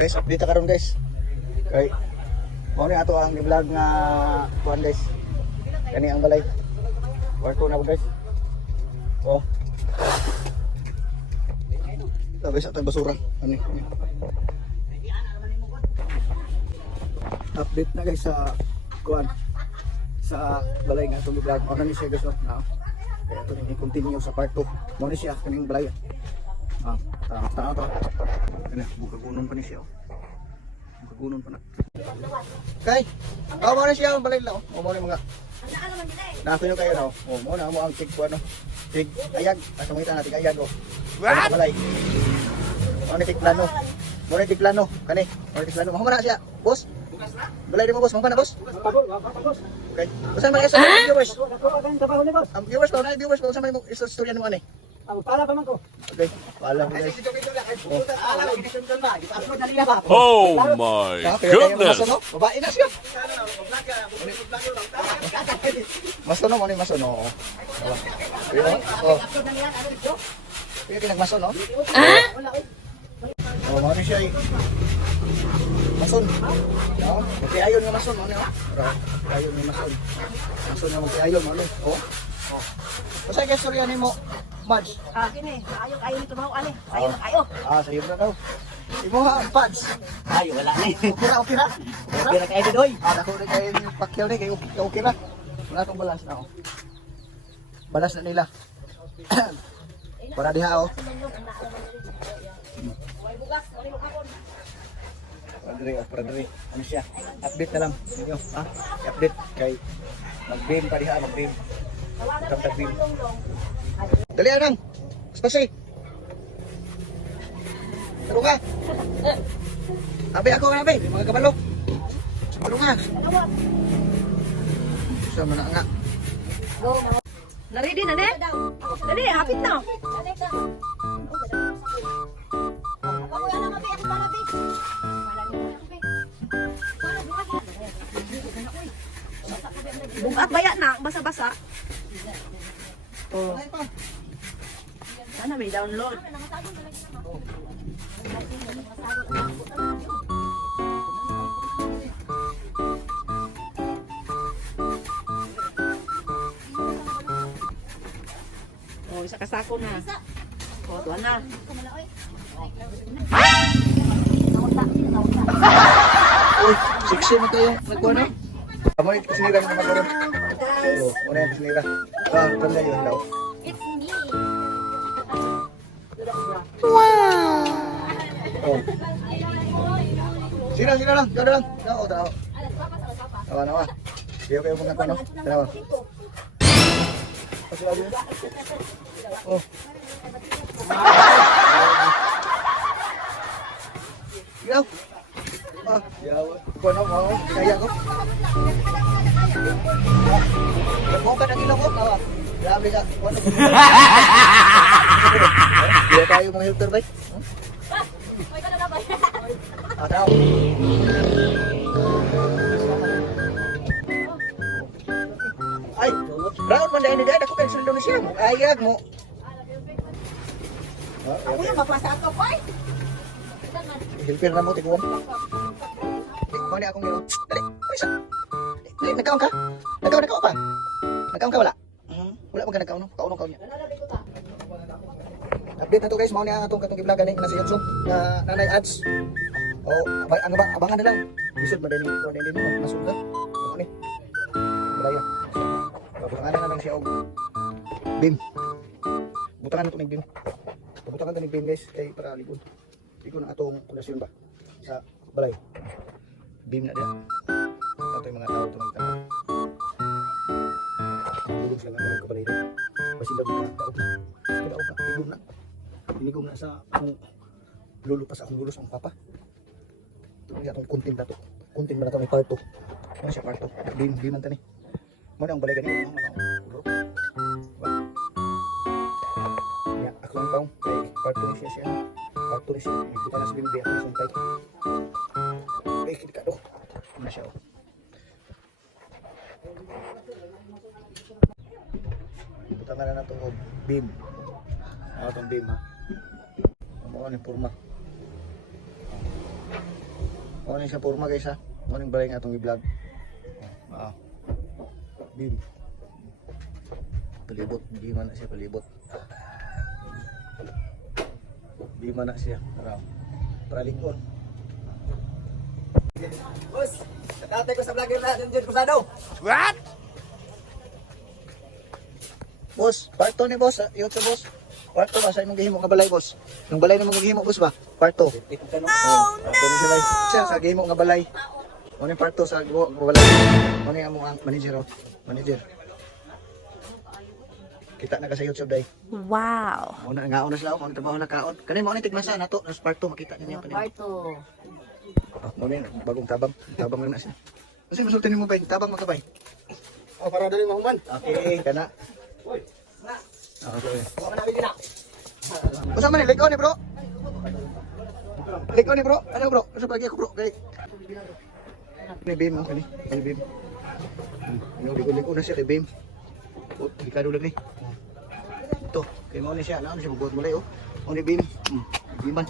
Guys, update karon guys. Kay mo ni ato ang vlog nga kuan guys. Kani ang balay. Work ko na guys. Oh. Ito guys, atang basura. Ano ni? Update na guys sa kuan sa balay nga itong vlog. Ano ni siya guys no? Na. Kaya ito ni continue sa part 2. Mo ni siya kaning balay. Ah, tama tama to. Ano, bukagunon pa ni siya. oh. Bukagunon pa na. Kay, oh, mo na siya ang balay lang. Oh, mo na mga Nako yung kayo no. Oh, mo na mo ang tig ko ano. Tig ayag, at kumita na tig ayag oh. What? Balay. Mo na tig plano. Mo na tig plano. Kani, mo na tig plano. Mo na siya. Boss. Balay di mo boss, mo na boss. Okay. Basta mga isa viewers. Ang viewers ko, na viewers ko sa mga isa storya mo ani. Para pa man ko. Okay. Paalam ko guys. Oh my Ah, kaya goodness! masono, babae na siya. Masono mo ni masono. Pero, oh. Pero kinagmason, no? Ah? Oh, mo ni siya. eh. Mason. No? Okay, ayon nga mason, mo ni, oh. Pero, ayon nga mason. Mason nga mo ayon mo, no? Oh. Oh. Basta kaya storya ni mo, Mads. Ah, kini, ayo kayo nito bawo ale. Ayo na kayo. Ah, sa'yo na daw. Imo ha, Pads. Ayo wala ni. Okay na, okay na. Pira kay Doy. Ah, dako rin kayo yung pakyal ni, kayo na. Wala itong balas na, oh. Balas na nila. Para diha, oh. Para diri, oh, para diri. Ano siya? Update na lang. Inyo, ha? I-update kay mag-beam pa diha, mag-beam. Tag-beam. Dali, anang. Spasi. Taro ka. Abi ako abi. Mga kabalo. Ano nga? Sa mana nga. Na-ready na ne? Dali, hapit na. Bugat baya na, basa-basa. Oh. Sana may download. Oh, isa kasako na. Oh, tuwa na. Uy, sexy mo tayo. Nagkuha na. Amo yung sinira mo naman ko Oh, una yung sinira. Ah, ganda yun daw. Wow! Oh. Sino, sino lang? Na lang. Oo, tao. Tawa na wa. Kayo kayo mga ano? Tawa. Yun. Oh. Ikaw. Ah, yawa. Ikaw na mo. Kaya ko. Mo ka nang ilong ko. Tawa. Grabe ka. Ano? Hindi tayo mga filter ba? Ah, tao. Ay, round man dahil ni Dad. Ako kayo sa Indonesia mo. Ayag mo. Ah, Ako yung maklasa ako, boy. Hilpir na mo, tiguan. Mo ni akong gino. Dali, ano isa? Dali, nagkaon ka? Nagkaon, nagkaon pa? Nagkaon ka wala? Wala mo ka nagkaon, no? Kaunong kaon niya. Update na to guys, mo ni atong katong giblagan ni na sa YouTube na nanay ads. Oh, abang, ano ba? Abangan na lang. Isod madali ko din din mo masuga. Ano ni? Balaya. Butangan na lang siya og bim. Butangan na to ning bim. Butangan to ning bim guys kay para libon. Ikaw na atong kondasyon ba sa balay. Beam na diyan. Ito yung mga tao tao. Tulog sila ng. Basi daw ka, tao na. Daw ka, tigom na. Tinigom na sa akong lolo sa akong lolo sa papa. Ito yung content na to. Ba na ito may part 2. Ano siya part 2? Beam, beam ang tani. Mo na ang balay ganito. Ano ang ulo? Diba? Ya, ako lang taong kay part 2 siya siya. Part 2 siya. Kita na sa bimbi ako sumpay. Eh, kita ka do. Ano siya oh. Butangan na itong beam. Ano itong beam ha? Ano ni? Kung ano siya forma guys ha. Kung anong balay nga itong i-vlog. Ah. Bim. Palibot. Bima na siya palibot. Bima na siya. Para, lingkod. Boss, natatay ko sa vlogger na dyan kusado. What? Boss, part 2 ni boss. ah, YouTube boss. Part 2 ba sa imong gihimo nga balay boss? Yung balay na mong gihimo boss ba? Part 2. Oh, part 2 ni sila. Siya sa gihimo nga balay. Ano yung part 2 sa gihimo nga balay? Ano yung among ang manager oh? Manager. Kita na ka sa YouTube day. Wow. Una nga una sila ako kung trabaho na kaon. Kanin mo ni tigmasa nato sa part 2 makita niyo kanina. Parto. Oh, mo ni bagong tabang. Tabang na siya. Kasi masulti mo ba? Tabang makabay. Oh, para dali mahuman. Okay, kana. Okay. Usa man ni ligo ni bro? Ligo ni bro? Ano bro? Usa pagi ako bro? Kay Ni Bim mo kani. Ni Bim. Yung ligo ligo na siya kay Bim. Oh, delikado lang ni. Ito, kay mo ni siya, ano siya bubuhat mulay oh. Oh ni Bim. Hmm. Biman.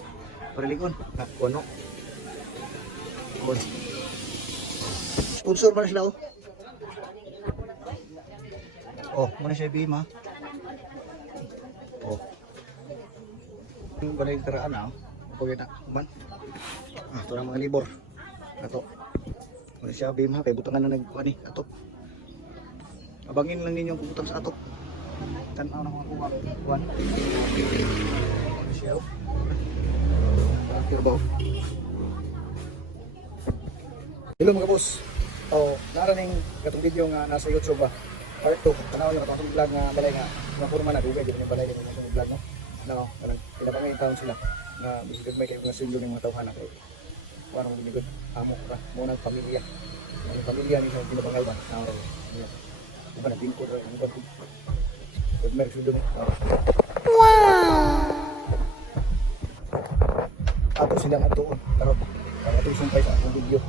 Para ligon. Na kuno. Oh. Sponsor man sila oh. Oh, mo na siya Bim ha. Oh. Yung balay yung karaan na, oh. Okay na, man. Ah, ito na mga libor. Ato. Wala siya, bim ha, kay butangan na nagkuha ni, ato. Abangin lang ninyo kung sa ato. Tanaw na mga kuha. Kuhan. Ano siya, ba, oh. Hello mga boss. Oh, naraning katong video nga nasa YouTube ba. Part 2. Tanaw yung katong vlog nga balay nga nga forma na dugay gyud yung balay nga katong vlog no. No, kanang pila pa may taon sila na bisigad may kayo nga sundo ng mga tawhan ako. Kuano mo bisigad amo ka mo ng pamilya. Ang pamilya ni sa pinapangal ba. Na oro. Diba na bingko ro ang bago. Pag may sundo ni. Wow. Ato silang atuon. Pero ang ato sumpay sa akong video.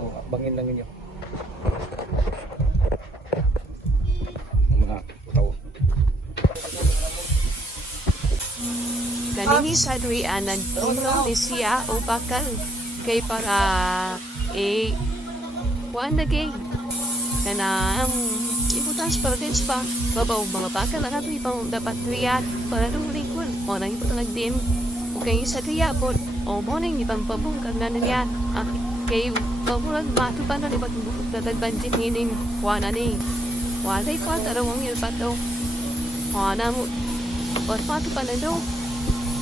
O, bangin lang ninyo. Kanini sa duyan nandito ni siya o bakal kay para eh kuan na gay. Kana ang ibutas para din pa. Babaw mga bakal ang ato ipang dapat riyan para duling kun mo nang iputang nagdim o kay sa kaya po o mo nang ipang pabungkag na niya. Ah, kay pamurag matu pa na libat bukod na tagbanjit hining kuan na ni. Walay pa tarawang ilpato Ana mo. Orpato pa na.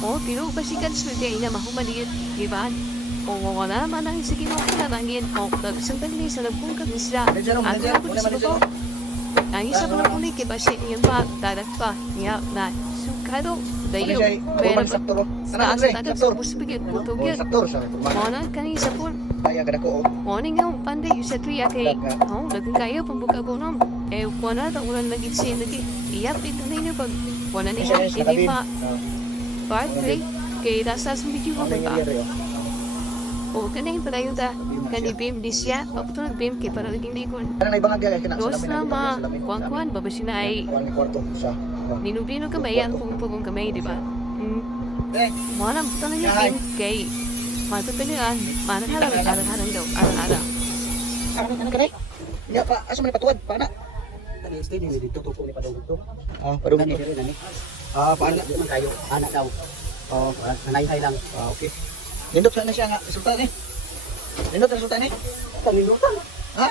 O, pero basikan sa day na mahumaliit, di ba? O, wala naman ang isa ginawa ko na langin. O, nagsang tagli sa sila. Manager, Ang ako muna sa bato. Ang isa ko na kuli, kay Basit niya ba, dadat pa, niya, na, sukado, dayo. Ano siya? Pero, oh. Ano sa asa tagat sa busbigit, Oh, putog yun. saktor siya. O, na, kanisa po. Ko. oh. Morning nga, panday, yung sa tuya kay, oh, lagang kayo, pambuka ko nom. Eh, kuha na, ulan lagi siya lagi. Iyap, ito na yun, pag, kuha na niya, Siya, siya, hindi pa, 3, kay nasa sa video ko yung ba? O, kanay pala yun ta, kani Bim, di siya, paputulog Bim, kay para laging likon. Na Dos na ma, kuwan-kuwan, babasi na ay, ni oh. ninubino kamay, ang pungpungong kamay, di ba? Nang puto na niya Bim, kay, matapilian, manang-harang, arang-harang daw, arang-harang. ano ano kani? Nga pa, asa man patuwad pa na. Tani steady ni dito tupo ni padung to. Ah, padung Tani diri nani. Ah, paano? Di man kayo ana daw. Oh, Wala nanay lang. ah, okay. Nindot sa na siya nga resulta ni. Nindot resulta ni. Panindutan. Ha?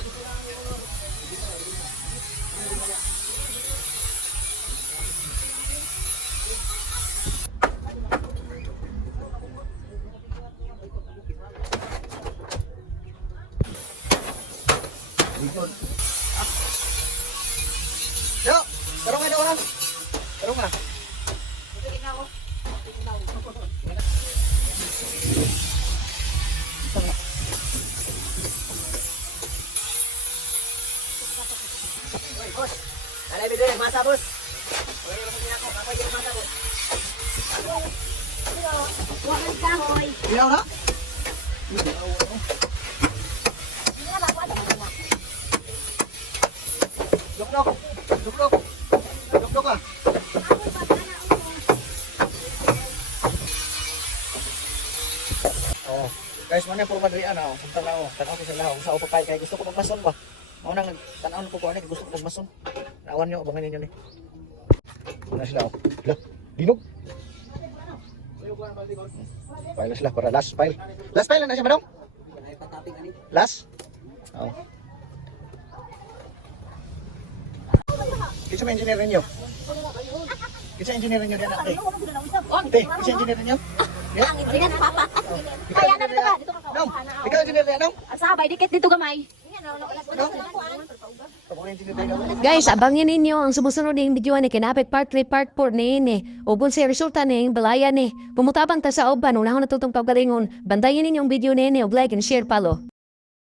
Na puro madrian ako. Punta na ako. Tanaw ko sa lahaw. Sa upo kay kay gusto ko magmason ba. Mao nang tanaw ko ko ani gusto ko magmason. Nawan niyo abangan niyo ni. Una sila oh. Hala, dinog. File na sila para last file. Last file na siya madam? Last? Oh. Kinsa may engineer ninyo? Kinsa engineer ninyo diyan ate? Ate, kinsa engineer ninyo? Sige na, Papa. Kaya na engineer dito ka. niya? Dito ka. No, ikaw engineer niya, no? Ang sabay, dikit dito gamay. Engineer. Guys, abangin ninyo ang sumusunod ng video ni kinapit part 3, part 4 ni ini. Ubon sa resulta ni balaya ni. Pumutabang ta sa uban, unahon natutong pagalingon. Bandayin ninyong video ni ini, og like and share palo.